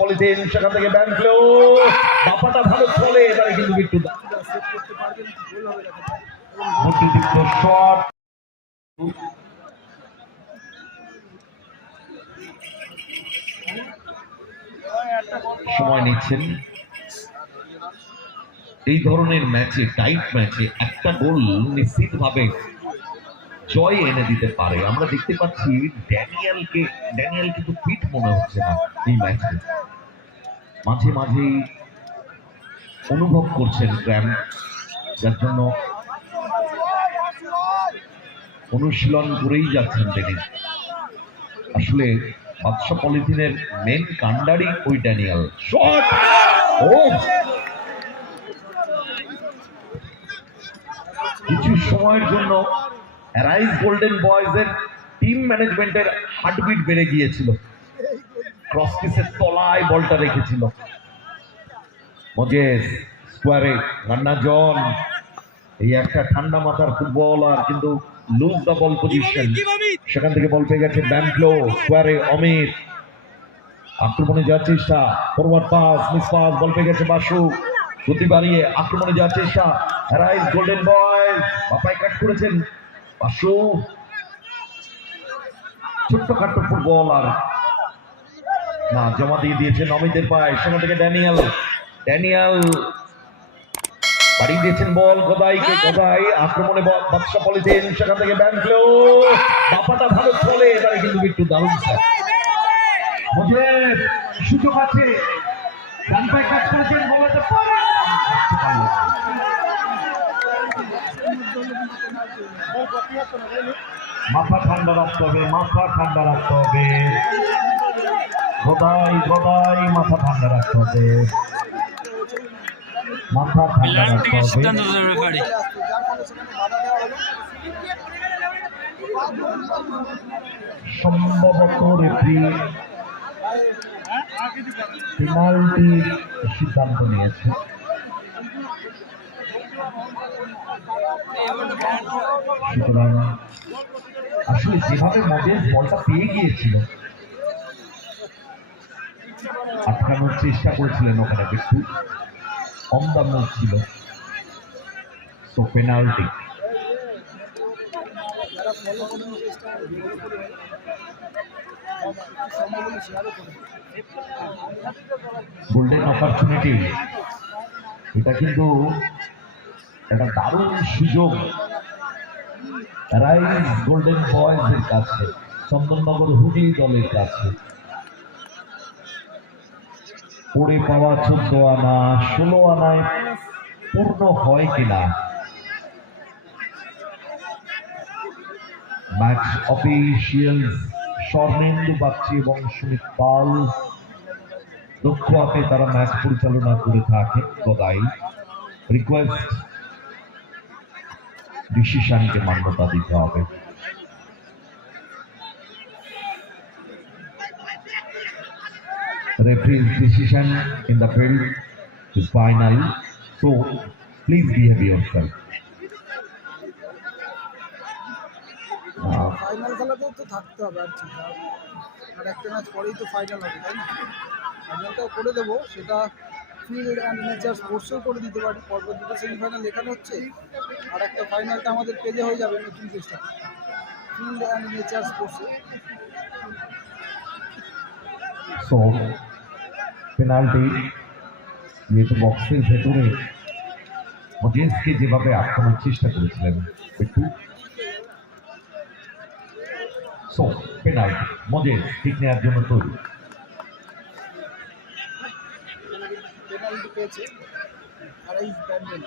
Polythene সেখান থেকে বাপাটা ভালো চলে, এবারে কিন্তু সময় নিচ্ছেন। এই ধরনের ম্যাচে টাইট ম্যাচে একটা গোল নিশ্চিতভাবে জয় এনে দিতে পারে। আমরা দেখতে পাচ্ছি ড্যানিয়েলকে ড্যানিয়েল কিন্তু ফিট মনে হচ্ছে না এই ম্যাচে। মাঝে মাঝেই অনুভব করছেন ক্র্যাম্প যার জন্য অনুশীলন করেই যাচ্ছেন তিনি। আসলে বাদশা পলিথিনের মেন কান্ডারি ওই ড্যানিয়াল। শট! ও! কিছু সময়ের জন্য রাইস গোল্ডেন বয়েজের টিম ম্যানেজমেন্টের হার্টবিট বেড়ে গিয়েছিল। ক্রস পিসের তলায় বলটা রেখেছিল। মজেস স্কোয়ারে রান্না জন। এই একটা ঠান্ডা মাথার ফুটবলার, কিন্তু লুজ বল পজিশন সেখান থেকে বল পেয়ে গেছে ব্যাংকলো স্কোয়ারে অমিত। আক্রমণে যাওয়ার চেষ্টা forward pass miss pass ball পেয়ে গেছে বাসু। গতি বাড়িয়ে আক্রমণে যাওয়ার চেষ্টা। Rise golden boys Bapai cut করেছেন। বাসু ছোট্টখাট্ট ফুটবল আর না, জমা দিয়ে দিয়েছেন অমিতের পায়ে। সেখান থেকে ড্যানিয়াল। ড্যানিয়াল বাড়িয়ে দিয়েছেন বল গদাইকে গদাই আক্রমণে বাদশা পলিথিন, সেখান থেকে ব্যাংকলো বাপাটা ভালো চলে, এবারে কিন্তু একটু দারুণ স্যার সুযোগ আছে। ডান পায়ে কাজ করেছেন বলাতে পারে। মাথা ঠান্ডা রাখতে হবে মাথা ঠান্ডা রাখতে হবে। গদাই গদাই মাথা ঠান্ডা রাখতে হবে। মাথা ঠান্ডা রাখতে হবে। সম্ভবত রেফারি পেনাল্টি সিদ্ধান্ত নিয়েছে। আসলে যেভাবে মডেল বলটা পেয়ে গিয়েছিল, আটকানোর চেষ্টা করেছিলেন ওখানে একটু, কম দাম ছিল। তো পেনাল্টি। গোল্ডেন অপরচুনিটি এটা কিন্তু একটা দারুণ সুযোগ। রাইজ গোল্ডেন বয়েজের কাছে, চন্দননগর হুগলি দলের কাছে। পড়ে পাওয়া চোদ্দ আনা, ষোলো আনায় পূর্ণ হয় কিনা? ম্যাচ অফিসিয়াল স্বর্ণেন্দু বাগচি এবং সুমিত পাল। দক্ষ হাতে তারা ম্যাচ পরিচালনা করে থাকে গদাই রিকোয়েস্ট ডিসিশনকে মান্যতা দিতে হবে। Referee's decision in the field is final so please behave yourself. Ah, final খেলাতেও তো থাকতে হবে আর কি আর একটা ম্যাচ পরেই তো ফাইনাল হবে তাই না? ফাইনালটাও করে দেবো সেটা ফিল্ড অ্যান্ড নেচার স্পোর্টসেও করে দিতে পারি। পরপর দুটো সেমিফাইনাল লেখানো হচ্ছে। আর একটা ফাইনালটা আমাদের পেজে হয়ে যাবে নতুন চেষ্টা ফিল্ড অ্যান্ড নেচার স্পোর্টসে সো পেনাল্টি যেহেতু বক্সের ভেতরে মজেসকে যেভাবে আক্রমণ চেষ্টা করেছিলেন, একটু। সো পেনাল্টি মজেস ঠিক নেওয়ার জন্য তৈরি। পেয়েছে আড়াইশ ব্যান্ডেল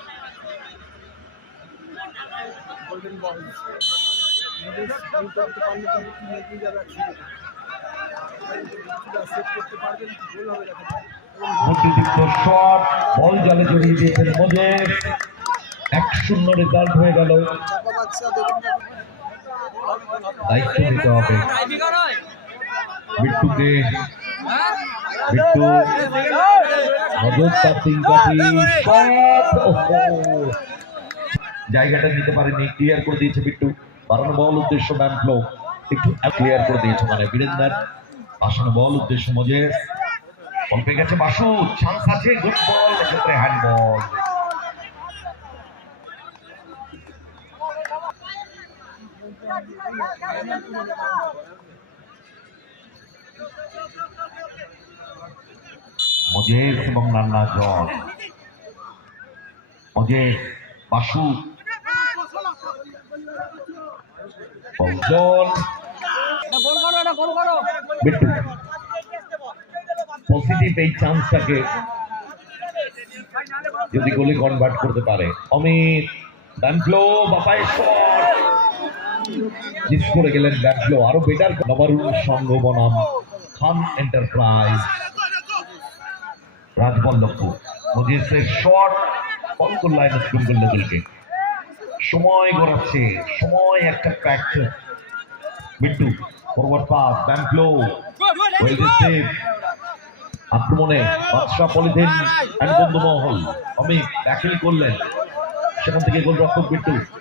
গোল্ডেন বল করতে পারলে কিন্তু টিম এগিয়ে যাবে একসঙ্গে সেভ করতে পারবেন গোল হবে দেখা যাবে এবং বুদ্ধিদীপ্ত শট বল জালে জড়িয়ে দিয়েছেন মজেস এক শূন্য রেজাল্ট হয়ে গেল। দায়িত্ব হবে। বিট্টুকে বিট্টু কাঠি জায়গাটা নিতে পারেনি ক্লিয়ার করে দিয়েছে বিট্টু। বাড়ানো বল উদ্দেশ্য ম্যান একটু ক্লিয়ার করে দিয়েছে মানে বীরেন্দার বাসানো বল উদ্দেশ্য মজেস বল পেয়ে গেছে বাসু চান্স আছে গুড বল এক্ষেত্রে হ্যান্ডবল মজেস এবং Nanna John Moses Basu positive এই চান্সটাকে যদি গোলে কনভার্ট করতে পারে। অমিত ব্যানফ্লো বাপায় মিস করে গেলেন ব্যানফ্লো আরও বেটার নবারুণ সংঘ বনাম খান এন্টারপ্রাইজ রাজবল্লভপুর। মজিসের শট অল্প লাইন সময় গড়াচ্ছে, সময় একটা প্র্যাকটিস বিট্টু আক্রমণে পলিথিন বন্ধু মহল অমিত করলেন। সেখান থেকে গোল রক্ষক বিট্টু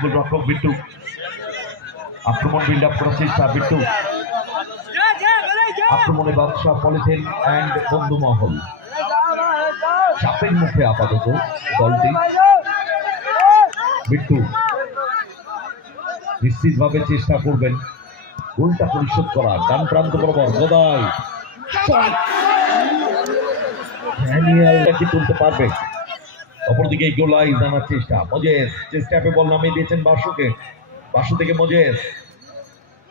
গোল রক্ষক বিট্টু আক্রমণ বিল্ড আপ করার চেষ্টা বিট্টু আক্রমণে বাদশাহ পলিথিন অ্যান্ড বন্ধু মহল চাপের মুখে আপাতত দলটি। বিট্টু নিশ্চিতভাবে চেষ্টা করবেন। গোলটা পরিশোধ করা ডান প্রান্ত বরাবর গদাই। তুলতে পারবে? অপরদিকে গোলাই জানার চেষ্টা। মজেস চেষ্টা বল নামিয়ে দিয়েছেন বাসুকে। বাসু থেকে মজেস।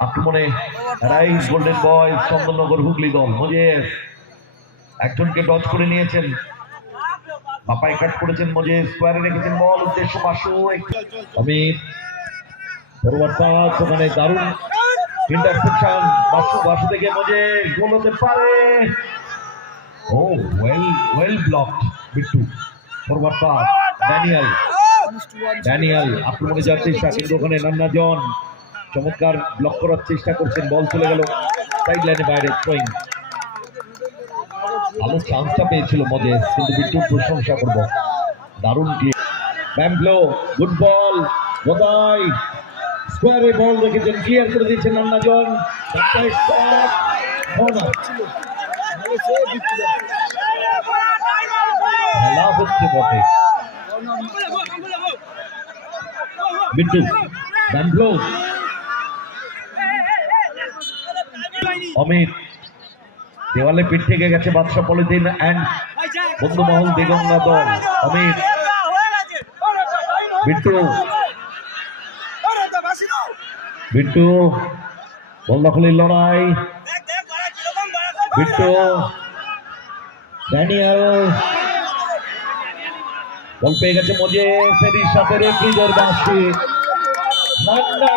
আক্রমণে rise golden boys, Chandannagar Hooghly দল। মজেস, একজনকে ডচ করে নিয়েছেন। বাপাই কাট করেছেন মজে স্কোয়ারে রেখেছেন বল, উদ্দেশ্য বাসু। অমিত ফরওয়ার্ড ওখানে দারুণ ইন্টারসেপশন বাসু বাসু থেকে মজে গোল হতে পারে। ও well well blocked Bittu. Forward pass Daniel. Daniel আক্রমণে যাওয়ার চেষ্টা কিন্তু ওখানে নান্না জন। চমৎকার ব্লক করার চেষ্টা করছেন বল চলে গেল সাইড লাইনে বাইরে থ্রোয়িং ভালো চান্সটা পেয়েছিল মজে কিন্তু বিট্টুর প্রশংসা করব। দারুণ ব্যাম্পলো গুড বল স্কোয়ারে বল রেখেছেন ক্লিয়ার করে দিয়েছেন নান্না জন। খেলা হচ্ছে বটে। অমিত, দেওয়ালে পিঠ থেকে গেছে বাদশা পলিথিন অ্যান্ড বন্ধুমহল দিগঙ্গা দল। অমিত বিট্টু বিট্টু বল দখলের লড়াই। বিট্টু ড্যানিয়েল বল পেয়ে গেছে মজে। ফেরির সাথে রেফ্রিজের বাসি নান্না